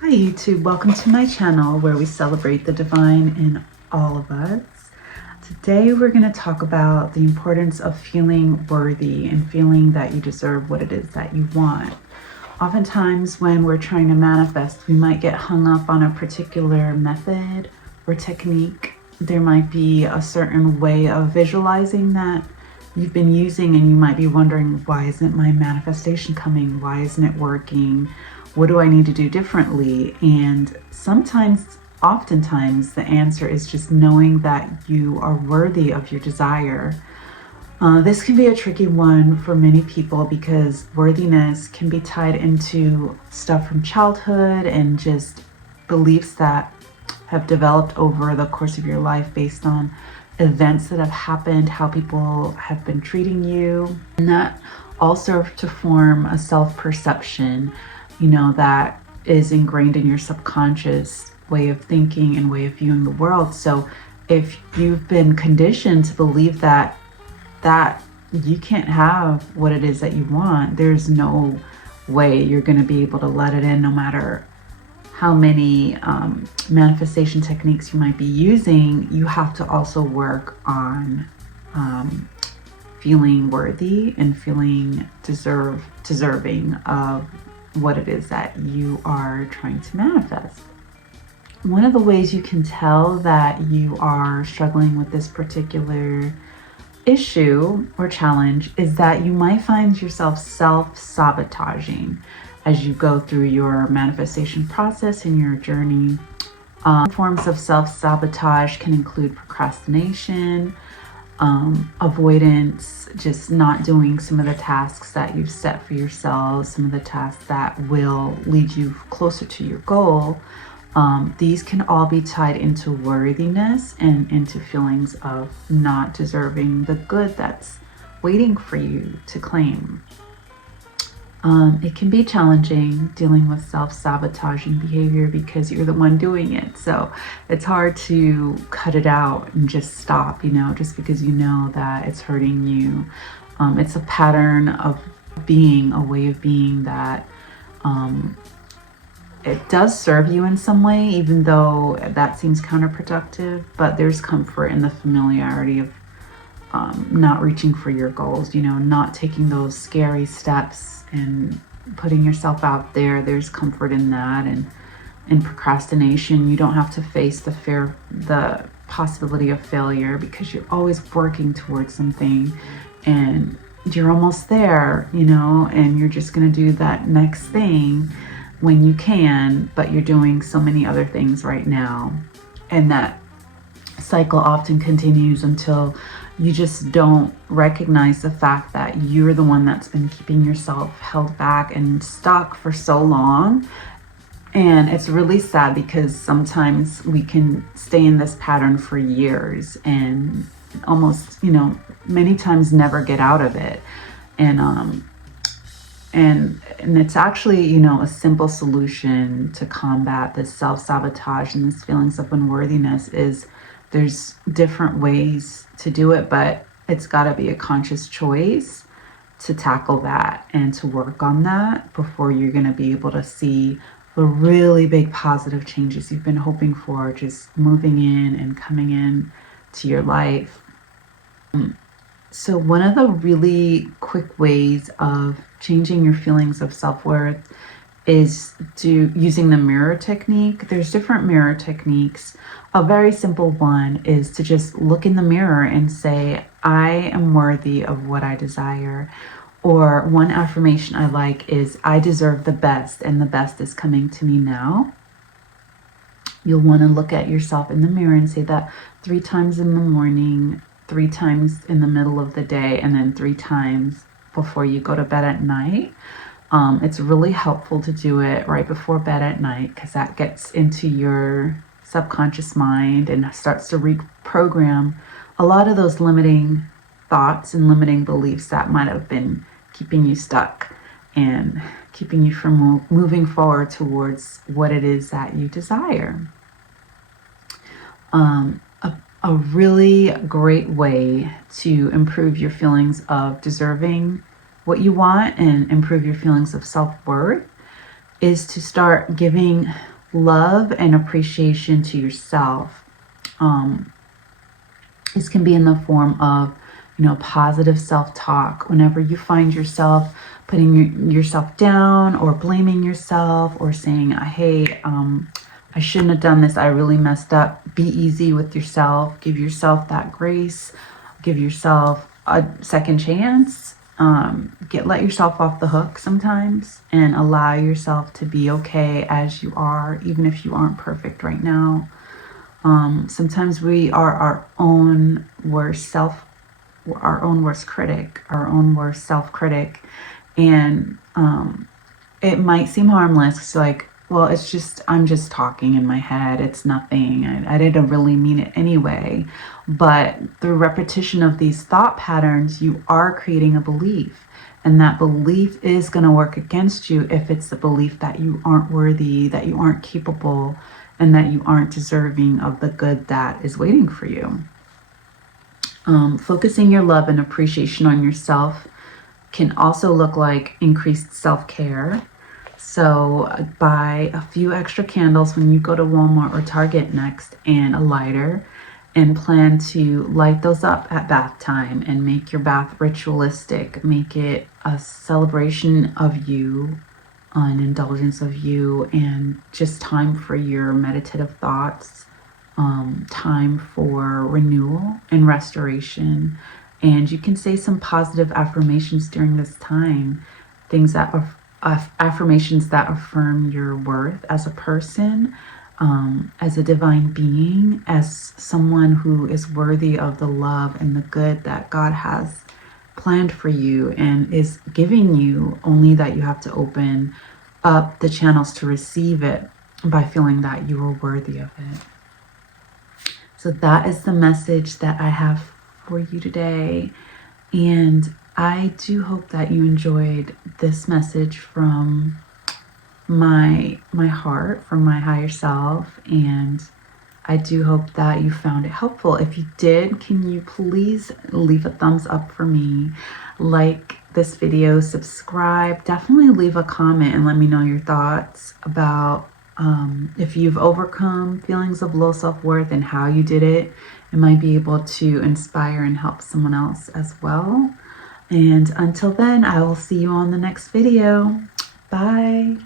Hi YouTube, welcome to my channel where we celebrate the divine in all of us. Today we're going to talk about the importance of feeling worthy and feeling that you deserve what it is that you want. Oftentimes when we're trying to manifest, we might get hung up on a particular method or technique. There might be a certain way of visualizing that you've been using, and you might be wondering, why isn't my manifestation coming? Why isn't it working? What do I need to do differently? And oftentimes, the answer is just knowing that you are worthy of your desire. This can be a tricky one for many people because worthiness can be tied into stuff from childhood and just beliefs that have developed over the course of your life based on events that have happened, how people have been treating you, and that all serve to form a self-perception, that is ingrained in your subconscious way of thinking and way of viewing the world. So if you've been conditioned to believe that you can't have what it is that you want, there's no way you're going to be able to let it in, no matter how many manifestation techniques you might be using. You have to also work on feeling worthy and feeling deserving of what it is that you are trying to manifest. One of the ways you can tell that you are struggling with this particular issue or challenge is that you might find yourself self-sabotaging as you go through your manifestation process in your journey. Forms of self-sabotage can include procrastination, avoidance, just not doing some of the tasks that you've set for yourselves, some of the tasks that will lead you closer to your goal. These can all be tied into worthiness and into feelings of not deserving the good that's waiting for you to claim. It can be challenging dealing with self-sabotaging behavior because you're the one doing it. So it's hard to cut it out and just stop, just because you know that it's hurting you. It's a pattern of being, a way of being that it does serve you in some way, even though that seems counterproductive. But there's comfort in the familiarity of not reaching for your goals, not taking those scary steps and putting yourself out there. There's comfort in that. And in procrastination, you don't have to face the possibility of failure because you're always working towards something and you're almost there, and you're just going to do that next thing when you can, but you're doing so many other things right now. And that cycle often continues until you just don't recognize the fact that you're the one that's been keeping yourself held back and stuck for so long. And it's really sad because sometimes we can stay in this pattern for years and almost, many times never get out of it. And it's actually, a simple solution to combat this self-sabotage and this feelings of unworthiness is there's different ways to do it, but it's got to be a conscious choice to tackle that and to work on that before you're going to be able to see the really big positive changes you've been hoping for, just moving in and coming in to your life. So one of the really quick ways of changing your feelings of self-worth is using the mirror technique. There's different mirror techniques. A very simple one is to just look in the mirror and say, I am worthy of what I desire. Or one affirmation I like is, I deserve the best and the best is coming to me now. You'll want to look at yourself in the mirror and say that 3 times in the morning, 3 times in the middle of the day, and then 3 times before you go to bed at night. It's really helpful to do it right before bed at night because that gets into your subconscious mind and starts to reprogram a lot of those limiting thoughts and limiting beliefs that might have been keeping you stuck and keeping you from moving forward towards what it is that you desire. A really great way to improve your feelings of deserving what you want and improve your feelings of self-worth is to start giving love and appreciation to yourself. This can be in the form of, positive self-talk. Whenever you find yourself putting yourself down or blaming yourself or saying, hey, I shouldn't have done this, I really messed up, be easy with yourself. Give yourself that grace. Give yourself a second chance. Let yourself off the hook sometimes and allow yourself to be okay as you are, even if you aren't perfect right now. Sometimes we are our own worst critic, our own worst self-critic. And it might seem harmless. It's like, well, I'm just talking in my head. It's nothing. I didn't really mean it anyway. But through repetition of these thought patterns, you are creating a belief. And that belief is going to work against you if it's the belief that you aren't worthy, that you aren't capable, and that you aren't deserving of the good that is waiting for you. Focusing your love and appreciation on yourself can also look like increased self-care. So buy a few extra candles when you go to Walmart or Target next, and a lighter, and plan to light those up at bath time and make your bath ritualistic. Make it a celebration of you, an indulgence of you, and just time for your meditative thoughts, time for renewal and restoration. And you can say some positive affirmations during this time, things that are affirmations that affirm your worth as a person, as a divine being, as someone who is worthy of the love and the good that God has planned for you and is giving you, only that you have to open up the channels to receive it by feeling that you are worthy of it. So that is the message that I have for you today. And I do hope that you enjoyed this message from my heart, from my higher self. And I do hope that you found it helpful. If you did, can you please leave a thumbs up for me? Like this video, subscribe, definitely leave a comment and let me know your thoughts about if you've overcome feelings of low self-worth and how you did it. It might be able to inspire and help someone else as well. And until then, I will see you on the next video. Bye.